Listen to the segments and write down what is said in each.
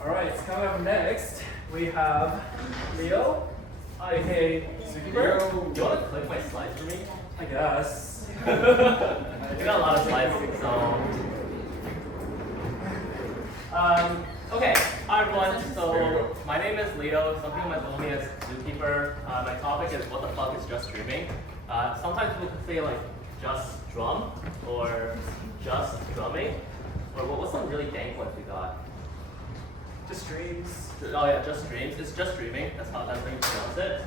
Alright, so coming up next, we have Leo, aka ZHUKEEPER. Do you want to click my slides for me? I guess. I got a lot of slides, so. Okay, hi everyone. So my name is Leo. Some people might know me as ZHUKEEPER. My topic is what the fuck is just streaming. Sometimes people can say like just drum or just drumming, or what's some really dank ones we got? Just streams. Oh yeah, just streams. It's just streaming. That's how you pronounce it.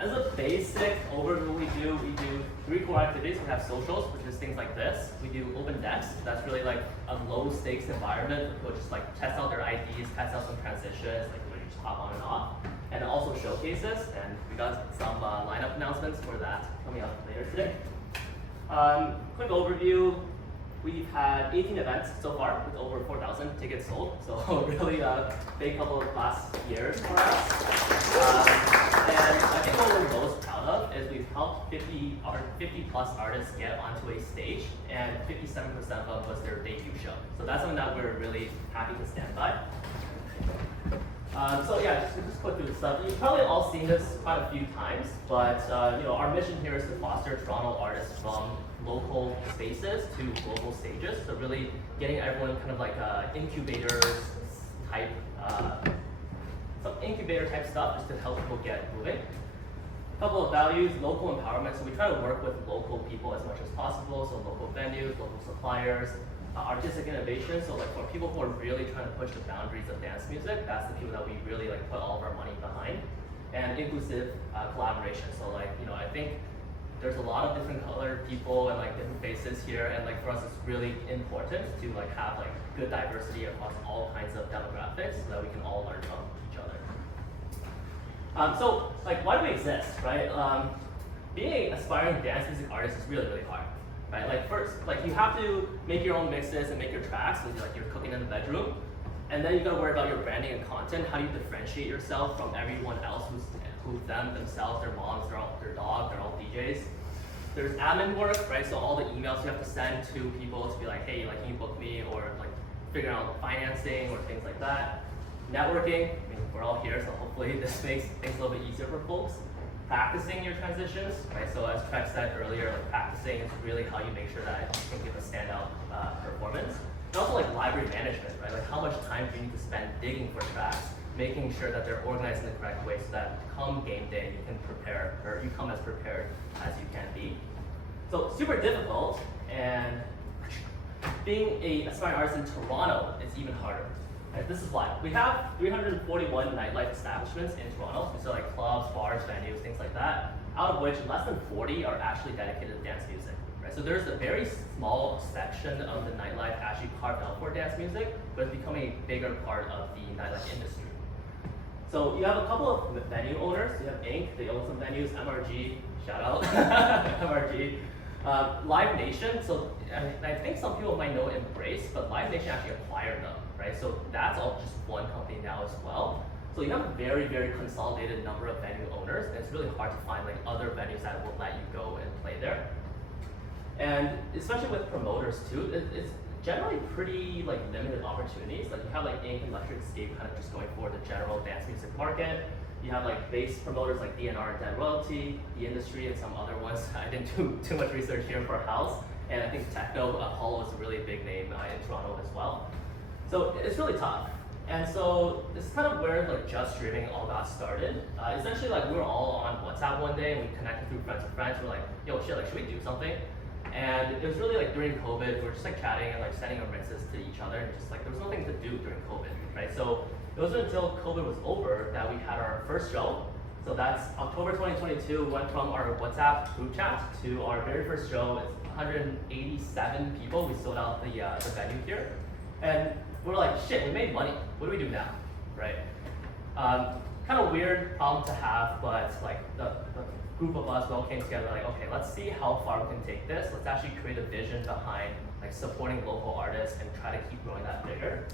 As a basic overview, we do 3 core activities. We have socials, which is things like this. We do open decks. That's really like a low stakes environment where people just like test out their IDs, test out some transitions, like where you just hop on and off. And also showcases, and we got some lineup announcements for that coming up later today. Quick overview. We've had 18 events so far with over 4,000 tickets sold, so really a big couple of last years for us. And I think what we're most proud of is we've helped 50 plus artists get onto a stage, and 57% of them was their debut show. So that's something that we're really happy to stand by. So yeah, just go through the stuff. You've probably all seen this quite a few times, but our mission here is to foster Toronto artists from local spaces to global stages. So really getting everyone kind of like incubator type stuff just to help people get moving. A couple of values, local empowerment. So we try to work with local people as much as possible. So local venues, local suppliers, artistic innovation. So like for people who are really trying to push the boundaries of dance music, that's the people that we really like put all of our money behind. And inclusive collaboration. So like, I think there's a lot of different colored people and like different faces here, and like for us it's really important to like have like good diversity across all kinds of demographics so that we can all learn from each other. So like why do we exist, right? Being an aspiring dance music artist is really, really hard, right? Like first, like you have to make your own mixes and make your tracks, like you're cooking in the bedroom, and then you gotta worry about your branding and content. How do you differentiate yourself from everyone else who themselves, their moms, their dog, they're all DJs. There's admin work, right? So all the emails you have to send to people to be like, hey, like, can you book me, or like figuring out financing or things like that. Networking, I mean, we're all here, so hopefully this makes things a little bit easier for folks. Practicing your transitions, right? So as Trek said earlier, like practicing is really how you make sure that you can give a standout performance. And also like library management, right? Like how much time do you need to spend digging for tracks, making sure that they're organized in the correct way so that come game day you can prepare, or you come as prepared as you can be. So super difficult, and being an aspiring artist in Toronto is even harder. Right? This is why. We have 341 nightlife establishments in Toronto, so like clubs, bars, venues, things like that, out of which less than 40 are actually dedicated to dance music. Right? So there's a very small section of the nightlife actually carved out for dance music, but it's becoming a bigger part of the nightlife industry. So you have a couple of venue owners. You have Inc., they own some venues, MRG, shout out, MRG. Live Nation, so I think some people might know Embrace, but Live Nation actually acquired them, right? So that's all just one company now as well. So you have a very, very consolidated number of venue owners, and it's really hard to find like other venues that will let you go and play there. And especially with promoters too, it's generally pretty like limited opportunities. Like you have like Inc. and Electric Escape kind of just going for the general dance music market. You have like base promoters like DNR and Dead Royalty, the industry, and some other ones. I didn't do too much research here for House, and I think Techno Apollo is a really big name in Toronto as well. So it's really tough. And so this is kind of where like just streaming all got started. Essentially, like we were all on WhatsApp one day, and we connected through friends of friends. We're like, yo, shit, like should we do something? And it was really like during COVID, we were just like chatting and like sending our mixes to each other, and just like there was nothing to do during COVID, right? So it wasn't until COVID was over that we had our first show. So that's October 2022. We went from our WhatsApp group chat to our very first show. It's 187 people. We sold out the venue here, and we're like, shit, we made money. What do we do now, right? Kind of weird problem to have, but like the group of us all came together like, okay, let's see how far we can take this. Let's actually create a vision behind like supporting local artists and try to keep growing that bigger.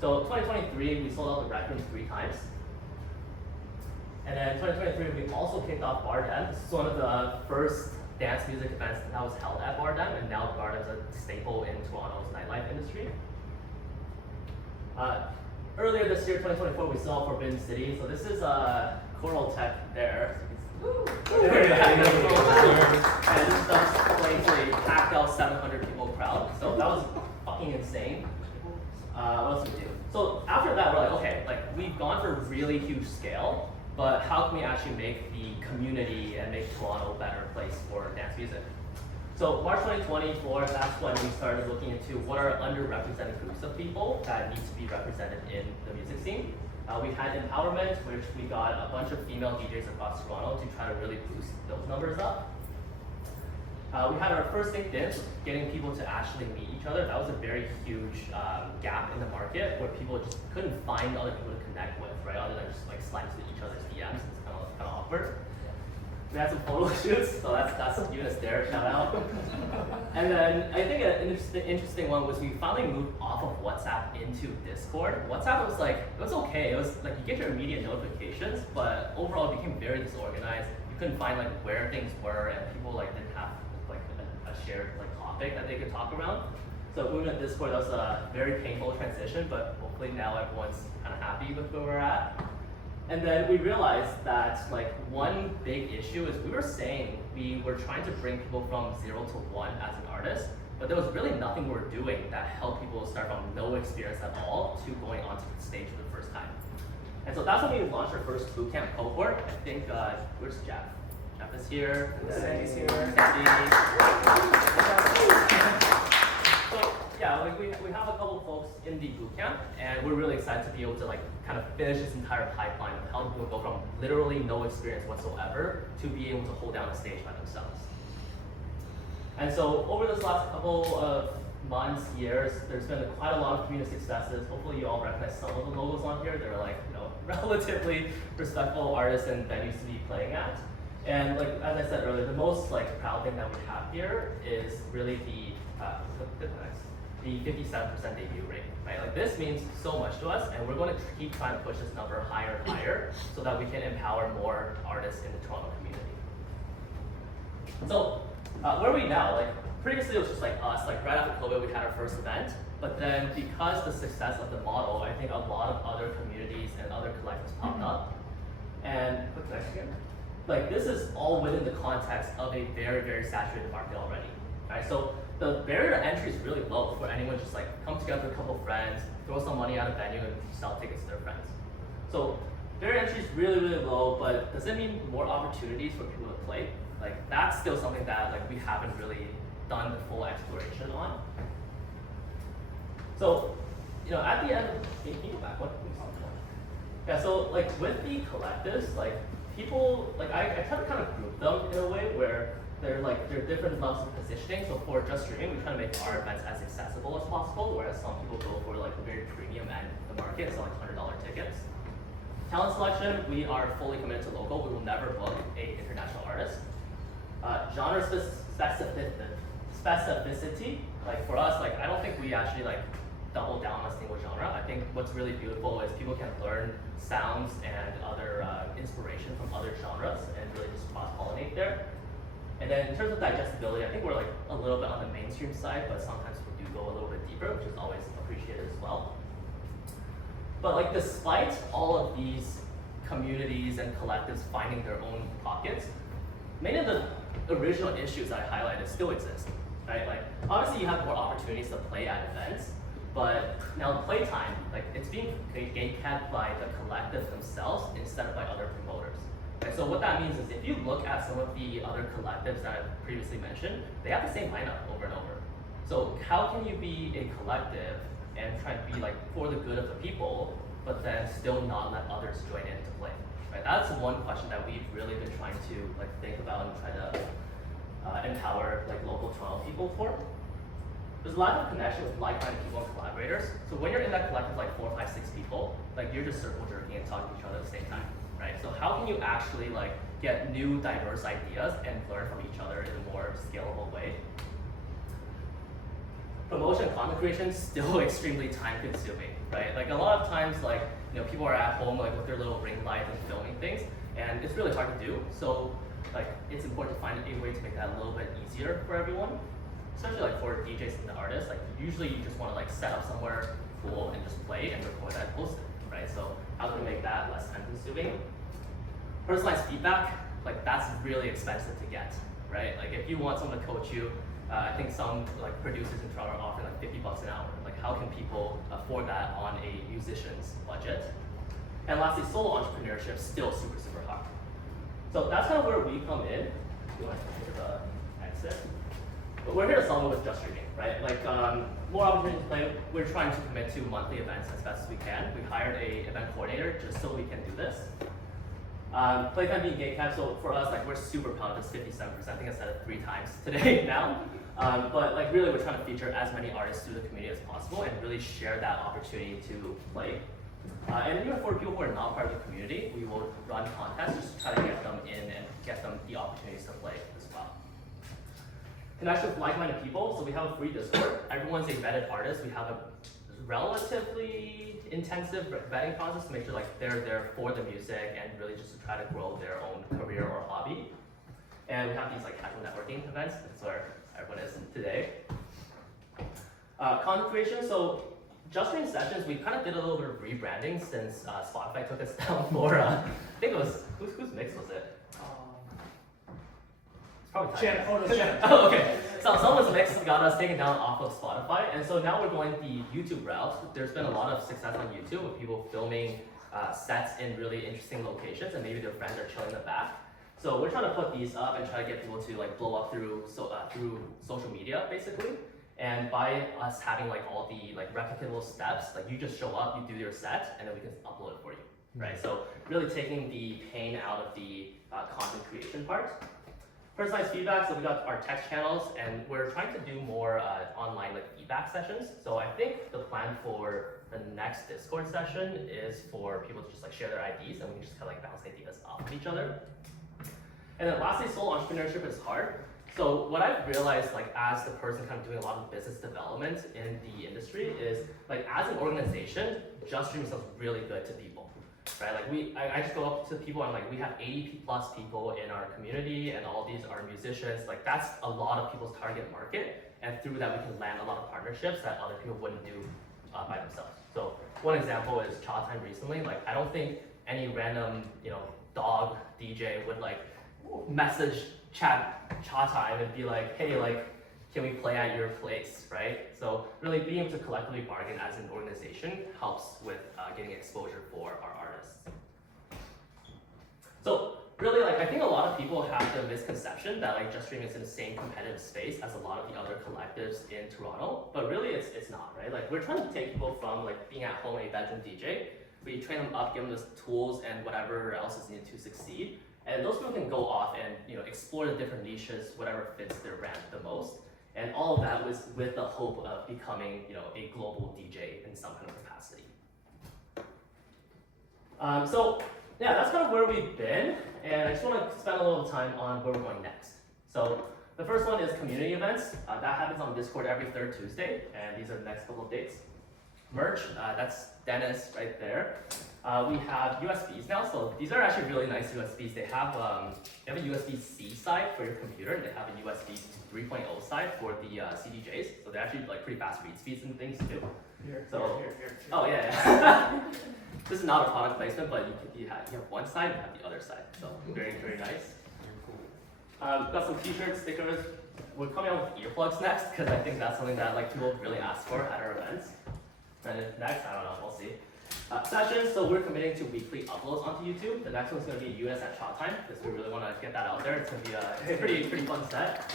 So 2023, we sold out the Rec Rooms 3 times. And then 2023, we also kicked off Bar Den. This is one of the first dance music events that was held at Bar Den, and now Bar Den is a staple in Toronto's nightlife industry. earlier this year, 2024, we saw Forbidden City. So this is Coral Tech there. And this stuff's playfully packed out 700 people crowd. So that was fucking insane. What else did we do? So after that, we're like, okay, like we've gone for really huge scale, but how can we actually make the community and make Toronto a better place for dance music? So March 2024, that's when we started looking into what are underrepresented groups of people that need to be represented in the music scene. We had empowerment, which we got a bunch of female DJs across Toronto to try to really boost those numbers up. We had our first SyncedIn, getting people to actually meet each other. That was a very huge gap in the market where people just couldn't find other people to connect with, right? Other than just like slide to each other's DMs. It's kind of awkward. We had some photo shoots, so that's Eunice there, shout out. And then I think an interesting one was we finally moved off of WhatsApp into Discord. WhatsApp was like, it was okay. It was like you get your immediate notifications, but overall it became very disorganized. You couldn't find like where things were, and people like didn't have like a shared like topic that they could talk around. So moving to Discord, that was a very painful transition, but hopefully now everyone's kind of happy with where we're at. And then we realized that like one big issue is we were saying we were trying to bring people from 0 to 1 as an artist, but there was really nothing we were doing that helped people start from no experience at all to going onto the stage for the first time. And so that's when we launched our first bootcamp cohort. I think, where's Jeff? Jeff is here. Sandy's here. So yeah, like we have a couple folks in the bootcamp, and we're really excited to be able to like kind of finish this entire pipeline of how people go from literally no experience whatsoever to be able to hold down a stage by themselves. And so over this last couple of months, years, there's been quite a lot of community successes. Hopefully you all recognize some of the logos on here. They're like, you know, relatively respectful artists and venues to be playing at. And like as I said earlier, the most like proud thing that we have here is really the 57% debut rate, right? Like this means so much to us, and we're going to keep trying to push this number higher and higher so that we can empower more artists in the Toronto community. So where are we now? Like previously it was just like us, like right after COVID we had our first event, but then because the success of the model, I think a lot of other communities and other collectives popped up. And quick next again. Like this is all within the context of a very, very saturated market already, right? So the barrier to entry is really low for anyone just like come together with a couple friends, throw some money at a venue and sell tickets to their friends. So barrier to entry is really, really low, but does it mean more opportunities for people to play? Like that's still something that like we haven't really done the full exploration on. So, you know, at the end, can you go back one? Yeah, so like with the collectives, like people, like I try to kind of group them in a way where they're different levels of positioning. So for Just Streaming, we try to make our events as accessible as possible, whereas some people go for like the very premium end of the market, so like $100 tickets. Talent selection, we are fully committed to local. We will never book a international artist. Genre specificity, like for us, like I don't think we actually like double down on a single genre. I think what's really beautiful is people can learn sounds and other inspiration from other genres and really just cross-pollinate there. And then in terms of digestibility, I think we're like a little bit on the mainstream side, but sometimes we do go a little bit deeper, which is always appreciated as well. But like despite all of these communities and collectives finding their own pockets, many of the original issues that I highlighted still exist, right? Like obviously you have more opportunities to play at events, but now playtime, like it's being gatekept by the collective themselves instead of by other promoters. And so what that means is if you look at some of the other collectives that I previously mentioned, they have the same lineup over and over. So how can you be a collective and try to be like for the good of the people, but then still not let others join in to play? Right? That's one question that we've really been trying to like think about and try to empower like local Toronto people for. There's a lot of connection with like-minded people and collaborators. So when you're in that collective, like 4, 5, 6 people, like you're just circle jerking and talking to each other at the same time, right? So how can you actually like get new, diverse ideas and learn from each other in a more scalable way? Promotion and content creation is still extremely time-consuming, right? Like a lot of times, like you know, people are at home like with their little ring light and filming things, and it's really hard to do. So like it's important to find a way to make that a little bit easier for everyone. Especially like for DJs and the artists, like usually you just want to like set up somewhere, tool and just play and record that and post it, right? So how can we make that less time consuming? Personalized feedback, like that's really expensive to get, right? Like if you want someone to coach you, I think some like producers in Toronto are offering like $50 an hour. Like how can people afford that on a musician's budget? And lastly, solo entrepreneurship still super, super hard. So that's kind of where we come in. You want to hear the exit? But we're here to solve it with just streaming, right? Like more opportunities to play. We're trying to commit to monthly events as best as we can. We hired a event coordinator just so we can do this. Playtime being gay cap, so for us, like we're super proud of this 57%. I think I said it 3 times today now. But like really, we're trying to feature as many artists through the community as possible and really share that opportunity to play. And even for people who are not part of the community, we will run contests just to try to get them in and get them the opportunities to play as well. Connection with like-minded people, so we have a free Discord. Everyone's a vetted artist. We have a relatively intensive vetting process to make sure like they're there for the music and really just to try to grow their own career or hobby. And we have these like casual networking events. That's where everyone is today. Content creation, so just streaming sessions, we kind of did a little bit of rebranding since Spotify took us down for, I think it was, whose mix was it? It's probably Jen. Oh, okay. So someone's mix got us taken down off of Spotify, and so now we're going the YouTube route. There's been a lot of success on YouTube with people filming sets in really interesting locations, and maybe their friends are chilling in the back. So we're trying to put these up and try to get people to like blow up through social media, basically. And by us having like all the like replicable steps, like you just show up, you do your set, and then we can upload it for you, right? So really taking the pain out of the content creation part. Personalized feedback, so we got our text channels, and we're trying to do more online like feedback sessions. So I think the plan for the next Discord session is for people to just like share their IDs, and we can just kind of like bounce ideas off of each other. And then lastly, solo entrepreneurship is hard. So what I've realized, like as the person kind of doing a lot of business development in the industry, is like as an organization, just streaming sounds really good to people, right? Like I just go up to people and like we have 80 plus people in our community, and all these are musicians. Like that's a lot of people's target market, and through that we can land a lot of partnerships that other people wouldn't do by themselves. So one example is Cha Time recently. Like I don't think any random dog DJ would like message chat Cha Time and be like, hey, like, can we play at your place, right? So really being able to collectively bargain as an organization helps with getting exposure for our artists. So really, like, I think a lot of people have the misconception that like just streaming is in the same competitive space as a lot of the other collectives in Toronto, but really it's not, right? Like we're trying to take people from like being at home a bedroom DJ, we train them up, give them the tools and whatever else is needed to succeed. And those people can go off and explore the different niches, whatever fits their brand the most. And all of that was with the hope of becoming a global DJ in some kind of capacity. So yeah, that's kind of where we've been. And I just want to spend a little time on where we're going next. So the first one is community events. That happens on Discord every 3rd Tuesday. And these are the next couple of dates. Merch, that's Dennis right there. We have USBs now, so these are actually really nice USBs. They have a USB-C side for your computer, and they have a USB 3.0 side for the CDJs. So they're actually like pretty fast read speeds and things too. Here. Oh yeah. This is not a product placement, but you have one side and you have the other side. So very, very nice. Got some t-shirts, stickers. We're coming out with earplugs next because I think that's something that like people really ask for at our events. And then next, I don't know, we'll see. Sessions, so we're committing to weekly uploads onto YouTube. The next one's going to be US at Cha Time because we really want to get that out there. It's going to be a pretty fun set.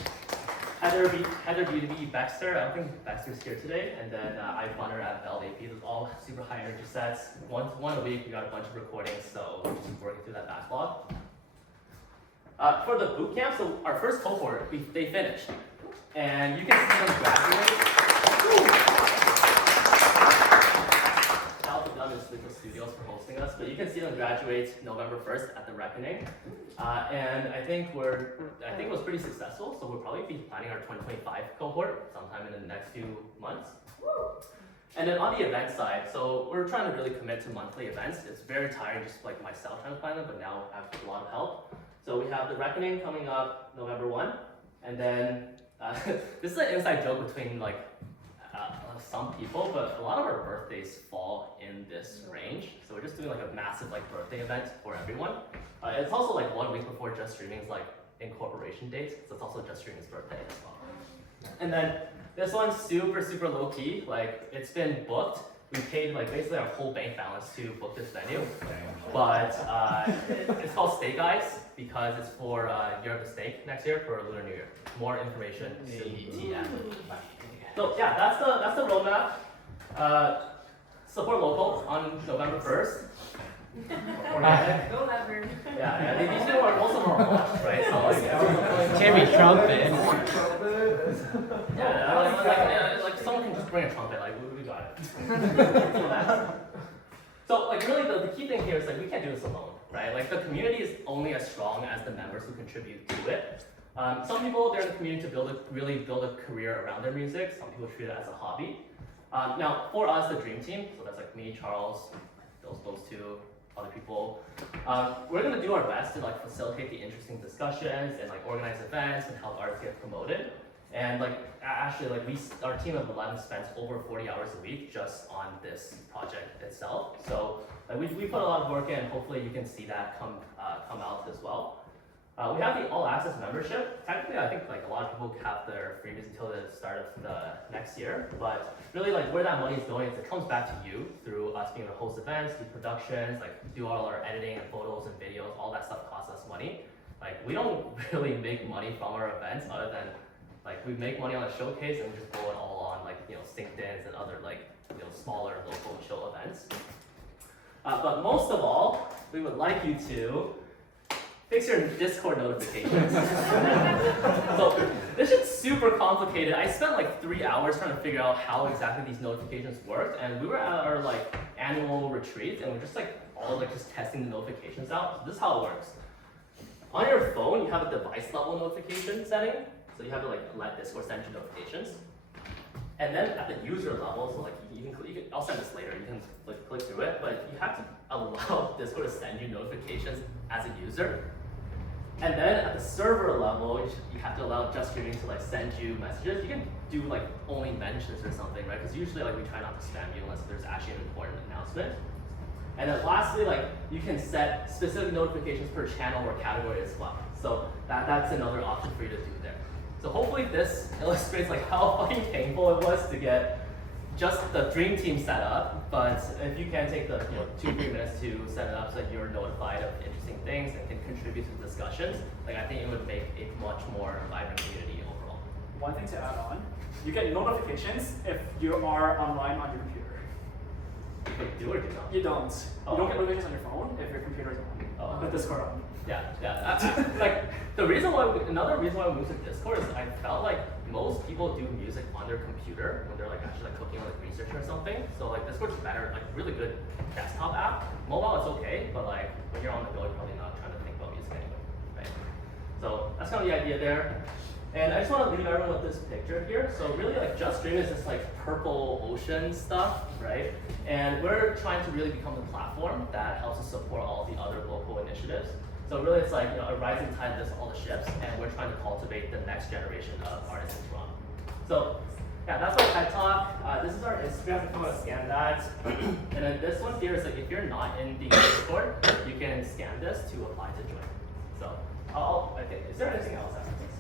Heather B2B Baxter, I don't think Baxter's here today, and then I Funner at Bell AP. Those are all super high energy sets. One a week, we got a bunch of recordings, so we're just working through that backlog. For the boot camp, so our first cohort, they finished, and you can see them graduate. Studios for hosting us, but you can see them graduate November 1st at the Reckoning, and I think it was pretty successful. So we'll probably be planning our 2025 cohort sometime in the next few months. And then on the event side, so we're trying to really commit to monthly events. It's very tiring, just like myself trying to plan them, but now I have a lot of help. So we have the Reckoning coming up November 1, and then this is an inside joke between like some people, but a lot of our birthdays fall in this range. So we're just doing like a massive like birthday event for everyone. It's also like 1 week before Just Streaming's like incorporation date, so it's also Just Streaming's birthday as well. And then this one's super low key. Like it's been booked. We paid like basically our whole bank balance to book this venue, but it's called Steak Eyes because it's for Year of the Steak next year for Lunar New Year. More information, CETN. So yeah, that's the roadmap. Support local on November 1st. Don't ever. Yeah, these people are most of them are watched, right? So like, Timmy trumpet. like someone can just bring a trumpet, like we got it. So like really the key thing here is like we can't do this alone, right? Like the community is only as strong as the members who contribute to it. Some people they're in the community to really build a career around their music. Some people treat it as a hobby. Now for us, the dream team, so that's like me, Charles, those two other people. We're gonna do our best to like facilitate the interesting discussions and like organize events and help artists get promoted. And like actually like our team of 11 spends over 40 hours a week just on this project itself. So like, we put a lot of work in. Hopefully you can see that come out as well. We have the all access membership. Technically, I think like a lot of people have their freebies until the start of the next year. But really, like where that money is going is it comes back to you through us being able to host events, do productions, like do all our editing and photos and videos. All that stuff costs us money. Like we don't really make money from our events other than like we make money on a showcase and we just blow it all on like SyncedIns and other like smaller local chill events. But most of all, we would like you to fix your Discord notifications. So this shit's super complicated. I spent like 3 hours trying to figure out how exactly these notifications worked, and we were at our like annual retreat, and we're just like all like just testing the notifications out. So this is how it works. On your phone, you have a device level notification setting, so you have to like let Discord send you notifications. And then at the user level, so like you can I'll send this later. You can like click through it, but you have to allow Discord to send you notifications as a user. And then at the server level, you have to allow Just Streaming to like send you messages. You can do like only mentions or something, right? Because usually like we try not to spam you unless there's actually an important announcement. And then lastly, like you can set specific notifications per channel or category as well. So that's another option for you to do there. So hopefully this illustrates like how fucking painful it was to get just the dream team set up. But if you can take the 2-3 minutes to set it up so that you're notified of interesting things and can contribute to the discussions, like I think it would make a much more vibrant community overall. One thing to add on, you get notifications if you are online on your computer. Wait, do or do not? You don't. Oh. You don't get notifications on your phone if your computer is on. With Discord on. Yeah. Like another reason why I moved to Discord is I felt like most people do music on their computer when they're like actually like cooking or like research or something. So like Discord's better, like really good desktop app. Mobile it's okay, but like when you're on the go, you're probably not trying to think about music anyway, right? So that's kind of the idea there. And I just want to leave everyone with this picture here. So really like Just Stream is this like purple ocean stuff, right? And we're trying to really become the platform that helps us support all the other local initiatives. So really it's like a rising tide lifts all the ships, and we're trying to cultivate the next generation of artists in Toronto. So yeah, that's my TED Talk. This is our Instagram if you want to scan that. And then this one here is like if you're not in the Discord, you can scan this to apply to join. So okay, is there anything else after this?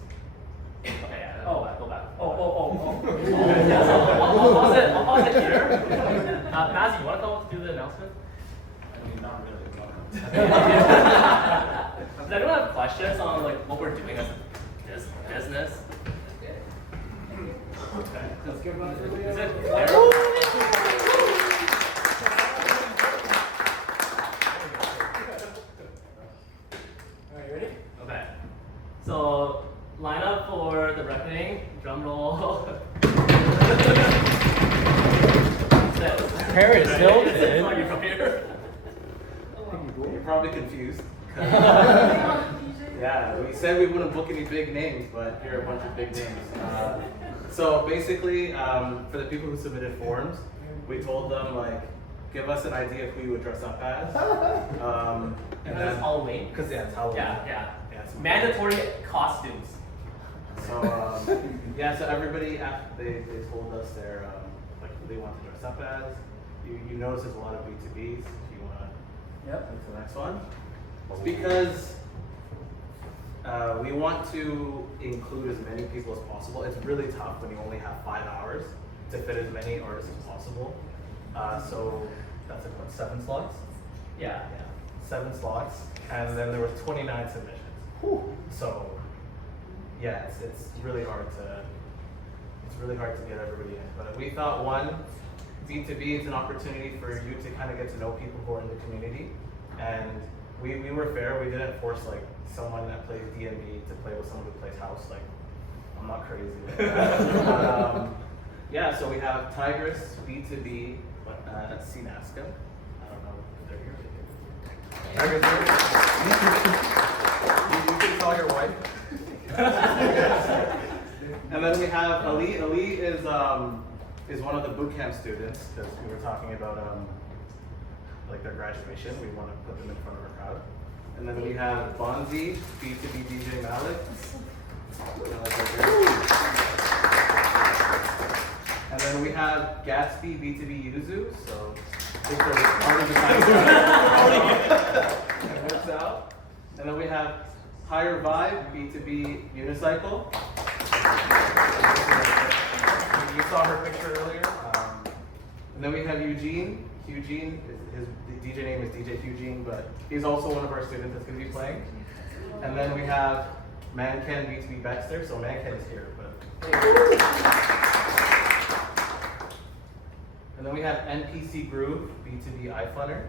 Okay, yeah, go back. Oh. Yeah, so I'll pause it here. Mazzy, you want to come up to do the announcement? I mean, not really. Does anyone have questions on like what we're doing as a business? Okay. Let's give up. Is it clear? Are you ready? Okay. So line up for the reckoning. Drum roll. Paris Hilton. Are you from here? You're probably confused. Yeah, we said we wouldn't book any big names, but here are a bunch of big names. So basically, for the people who submitted forms, we told them like, give us an idea of who you would dress up as. And then it's Halloween. Because yeah, it's Halloween. Yeah. It's Mandatory costumes. So yeah, so everybody after they told us their like really want to dress up as. You notice there's a lot of B2Bs. If you want to Yep. move to the next one. It's because we want to include as many people as possible. It's really tough when you only have 5 hours to fit as many artists as possible. So that's like what, 7 slots? Yeah. 7 slots, and then there was 29 submissions. Whew. So yeah, it's really hard to get everybody in. But we thought one, B2B is an opportunity for you to kind of get to know people who are in the community, and we were fair. We didn't force like someone that plays D&D to play with someone who plays house. Like, I'm not crazy like that. Yeah, so we have Tigress, B2B, CNASCA. I don't know if they're here. Tigress, you can call your wife. And then we have Ali. Ali is one of the boot camp students, because we were talking about like their graduation. We want to put them in front of our crowd. And then we have Bonzi, B2B DJ Malik. And then we have Gatsby, B2B Yuzu. So I think they're part of the time. It works out. And then we have Higher Vibe, B2B Unicycle. You saw her picture earlier. And then we have Eugene. Eugene, his DJ name is DJ Eugene, but he's also one of our students that's going to be playing. And then we have Manken, B2B Baxter. So Manken is here, but. And then we have NPC Groove, B2B iFunner.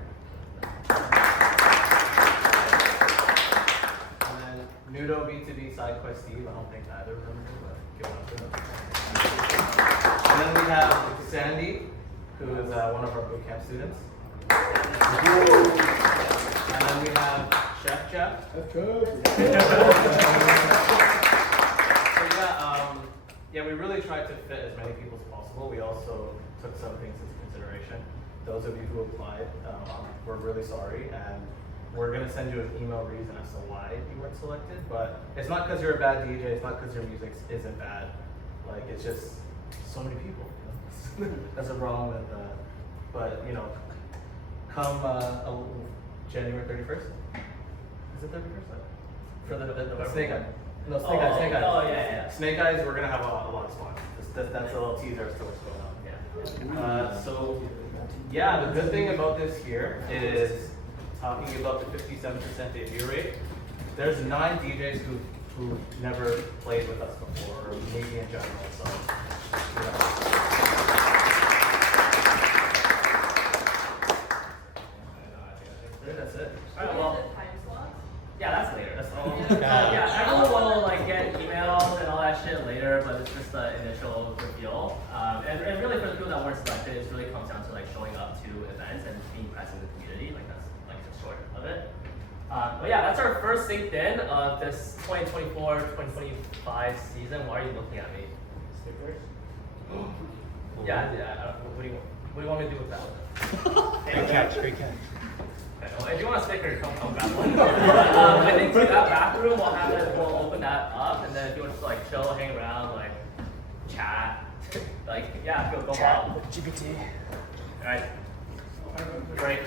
And then Nudo, B2B SideQuest Steve. I don't think either of them are here, but give it up to them. And then we have Sandy, who is one of our bootcamp students. And then we have Chef Jeff. So yeah, we really tried to fit as many people as possible. We also took some things into consideration. Those of you who applied, we're really sorry, and we're gonna send you an email reason as to why you weren't selected. But it's not because you're a bad DJ. It's not because your music isn't bad. Like, it's just so many people. That's a problem with. But you know, come January 31st. Is it 31st? For the Snake Eyes. No, Snake Eyes. Snake Eyes. Oh yeah. Snake Eyes. We're gonna have a lot of spots. That's a little teaser as to what's going on. Yeah. So yeah, the good thing about this here is talking about the 57% debut rate. There's 9 DJs who never played with us before, or maybe in general. So you know. That's it. Alright, well. Yeah, that's later. That's all. Yeah, everyone will like get emails and all that shit later, but it's just the initial reveal. And really for the people that weren't selected, it really comes down to like showing up to events and being present in the community. Like that's like the short of it. But yeah, that's our first SyncedIn of this 2024-2025 season. Why are you looking at me? Stickers? Yeah. What do you want me to do with that one? Great catch. Okay, well, if you want a sticker, come grab one. I think to that bathroom, we'll open that up, and then if you want to like chill, hang around, like chat, like yeah, go Chat out. with GPT. All right, great.